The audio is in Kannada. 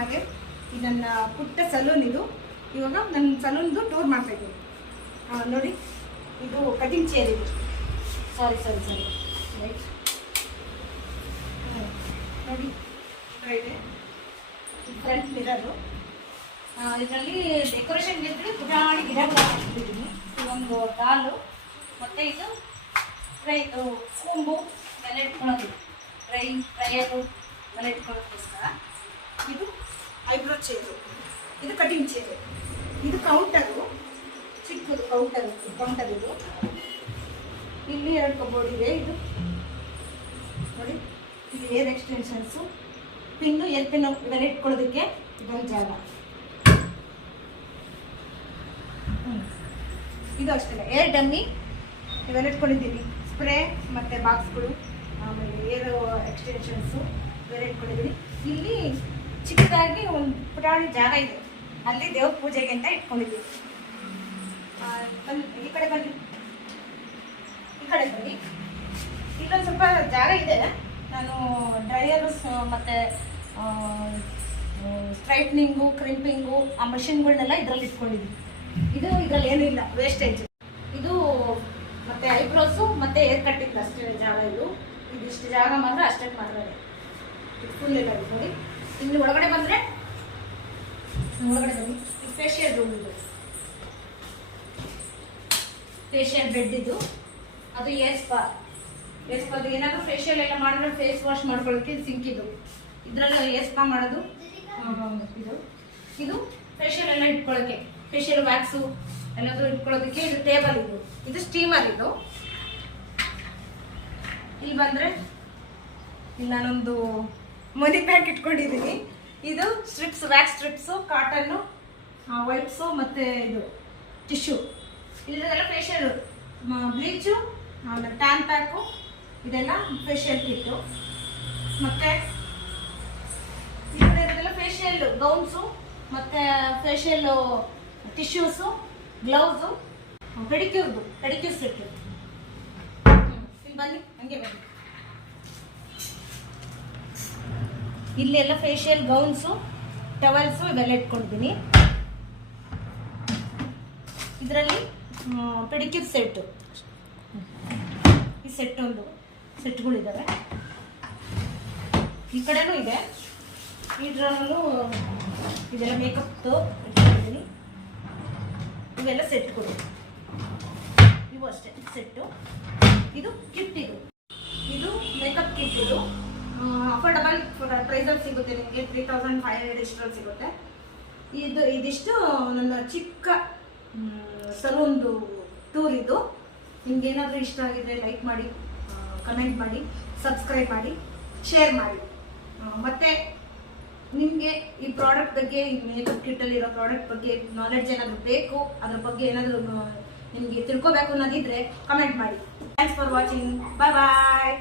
ಹಾಗೆ ಇದು ನನ್ನ ಪುಟ್ಟ ಸಲೂನ್. ಇದು ಇವಾಗ ನನ್ನ ಸಲೂನ್ದು ಟೂರ್ ಮಾಡ್ತಾ ಇದ್ದೀನಿ. ನೋಡಿ, ಇದು ಕಟಿಂಗ್ ಚೇರ್. ಇದು ಸಾರಿ ರೈಟ್. ನೋಡಿ ಇದೆ ಫ್ರಂಟ್ ಮಿರರು. ಇದರಲ್ಲಿ ಡೆಕೋರೇಷನ್ ಗಿಡ ಪುಟಾಣಿ ಗಿಡಗಳು ಹಾಕಿದ್ದೀನಿ. ಒಂದು ಡಾಲು ಮತ್ತು ಇದು ಇದು ಕೂಂಬು ಎಲ್ಲ ಇಟ್ಕೊಳ್ಳೋದು, ಟ್ರೈಯರು ಎಲ್ಲ ಇಟ್ಕೊಳ್ಳೋದಕ್ಕೋಸ್ಕರ. ಇದು ಐಬ್ರೋ ಚೇರು, ಇದು ಕಟಿಂಗ್ ಚೇರು, ಇದು ಕೌಂಟರು, ಚಿಕ್ಕದು ಕೌಂಟರ್ ಇದು. ಇಲ್ಲಿ 2 ಕಬೋರ್ಡ್ ಇದೆ. ಇದು ನೋಡಿ, ಇದು ಏರ್ ಎಕ್ಸ್ಟೆನ್ಷನ್ಸು, ಪಿನ್ನು, ಏರ್ ಪಿನ್ನು ಇವೆಲ್ಲ ಇಟ್ಕೊಳ್ಳೋದಕ್ಕೆ ಇದೊಂದು ಜಾಗ. ಇದು ಅಷ್ಟೇ ಏರ್ ಡಮ್ಮಿ ಇವೆಲ್ಲ ಇಟ್ಕೊಂಡಿದ್ದೀನಿ. ಸ್ಪ್ರೇ ಮತ್ತು ಬಾಕ್ಸ್ಗಳು, ಆಮೇಲೆ ಏರ್ ಎಕ್ಸ್ಟೆನ್ಷನ್ಸು ಇವೆಲ್ಲ ಇಟ್ಕೊಂಡಿದ್ದೀನಿ. ಇಲ್ಲಿ ಚಿಕ್ಕದಾಗಿ ಒಂದು ಪುಟಾಣಿ ಜಾಗ ಇದೆ, ಅಲ್ಲಿ ದೇವ್ರ ಪೂಜೆಗೆ ಅಂತ ಇಟ್ಕೊಂಡಿದ್ದೀನಿ. ಈ ಕಡೆ ಬನ್ನಿ, ಇಲ್ಲೊಂದು ಸ್ವಲ್ಪ ಜಾಗ ಇದೆ. ನಾನು ಡ್ರೈಯರು ಮತ್ತು ಸ್ಟ್ರೈಟ್ನಿಂಗು, ಕ್ರಿಂಪಿಂಗು ಆ ಮಷಿನ್ಗಳನ್ನೆಲ್ಲ ಇದರಲ್ಲಿ ಇಟ್ಕೊಂಡಿದ್ದೀನಿ. ಇದರಲ್ಲಿ ಏನೂ ಇಲ್ಲ, ವೇಸ್ಟೇಜ್. ಇದು ಮತ್ತು ಐಬ್ರೋಸು ಮತ್ತು ಏರ್ ಕಟ್ಟಿಂಗ್ ಅಷ್ಟೇ ಜಾಗ. ಇದಿಷ್ಟು ಜಾಗ ಮಾತ್ರ ಅಷ್ಟೇ ಮಾತ್ರ ಇದು ಫುಲ್ ಇಲ್ಲ. ನೋಡಿ, ಇಲ್ಲಿ ಒಳಗಡೆ ಬಂದರೆ ಬನ್ನಿ, ಫೇಶಿಯಲ್ ರೂಮ್. ಇದು ಫೇಶಿಯಲ್ ಬೆಡ್. ಇದು ಅದು ಏರ್ ಸ್ಪಾ. ಏನಾದರೂ ಫೇಶಿಯಲ್ ಎಲ್ಲ ಮಾಡಿದ್ರೆ ಫೇಸ್ ವಾಶ್ ಮಾಡ್ಕೊಳ್ಳೋಕ್ಕೆ ಸಿಂಕ್. ಇದರಲ್ಲಿ ಏರ್ ಸ್ಪಾ ಮಾಡೋದು. ಇದು ಫೇಶಿಯಲ್ ಎಲ್ಲ ಇಟ್ಕೊಳ್ಳೋಕ್ಕೆ, ಫೇಶಿಯಲ್ ವ್ಯಾಕ್ಸು ಎಲ್ಲಾದರೂ ಇಟ್ಕೊಳ್ಳೋದಕ್ಕೆ. ಇದು ಟೇಬಲ್. ಇದು ಸ್ಟೀಮರ್. ಇಲ್ಲಿ ಬಂದರೆ ಇಲ್ಲಿ ನಾನೊಂದು ಮನಿ ಪ್ಯಾಕ್ ಇಟ್ಕೊಂಡಿದ್ದೀನಿ. ಇದು strips, wax strips, cotton, wipes ಮತ್ತು ಇದು ಟಿಶ್ಯೂ. ಇದೆಲ್ಲ ಫೇಶಿಯಲ್, ಬ್ಲೀಚು, ಆಮೇಲೆ ಟ್ಯಾನ್ ಪ್ಯಾಕು, ಇದೆಲ್ಲ ಫೇಶಿಯಲ್ ಕಿಟ್ಟು. ಮತ್ತು ಇದೆಲ್ಲ ಫೇಶಿಯಲ್ ಗೌನ್ಸು ಮತ್ತು facial tissues, gloves, pedicure set. ಇಲ್ಲಿ ಬನ್ನಿ, ಹಂಗೆ ಬನ್ನಿ. ಇಲ್ಲೆಲ್ಲ ಫೇಶಿಯಲ್ ಗೌನ್ಸು, ಟವಲ್ಸು ಇವೆಲ್ಲ ಇಟ್ಕೊಂಡಿದ್ದೀನಿ. ಇದರಲ್ಲಿ ಪೆಡಿಕ್ಯೂರ್ ಸೆಟ್ಟು, ಈ ಸೆಟ್ಗಳಿದ್ದಾವೆ. ಈ ಕಡೆನೂ ಇದೆ. ಇದರಲ್ಲೂ ಇದೆಲ್ಲ ಮೇಕಪ್ದು ಇಟ್ಕೊಂಡಿದ್ದೀನಿ. ಇವೆಲ್ಲ ಸೆಟ್ಗಳು, ಇವು ಅಷ್ಟೇ ಸೆಟ್ಟು. ಇದು ಕಿಟ್. ಇದು ಮೇಕಪ್ ಕಿಟ್. ಇದು ಅಫೋರ್ಡಬಲ್ ಪ್ರೈಸಲ್ಲಿ ಸಿಗುತ್ತೆ ನಿಮಗೆ. 3500 ಇಷ್ಟರಲ್ಲಿ ಸಿಗುತ್ತೆ. ಇದಿಷ್ಟು ನನ್ನ ಚಿಕ್ಕ ಸಲೂನ್ದು ಟೂರ್. ಇದು ನಿಮ್ಗೆ ಏನಾದರೂ ಇಷ್ಟ ಆಗಿದ್ರೆ ಲೈಕ್ ಮಾಡಿ, ಕಮೆಂಟ್ ಮಾಡಿ, ಸಬ್ಸ್ಕ್ರೈಬ್ ಮಾಡಿ, ಶೇರ್ ಮಾಡಿ. ಮತ್ತು ನಿಮಗೆ ಈ ಪ್ರಾಡಕ್ಟ್ ಬಗ್ಗೆ, ಈ ಮೇಕಪ್ ಕಿಟ್ಟಲ್ಲಿರೋ ಪ್ರಾಡಕ್ಟ್ ಬಗ್ಗೆ ನಾಲೆಡ್ಜ್ ಏನಾದರೂ ಬೇಕು, ಅದ್ರ ಬಗ್ಗೆ ಏನಾದರೂ ನಿಮಗೆ ತಿಳ್ಕೋಬೇಕು ಅನ್ನೋದಿದ್ರೆ ಕಮೆಂಟ್ ಮಾಡಿ. Thanks for watching. ಬಾಯ್.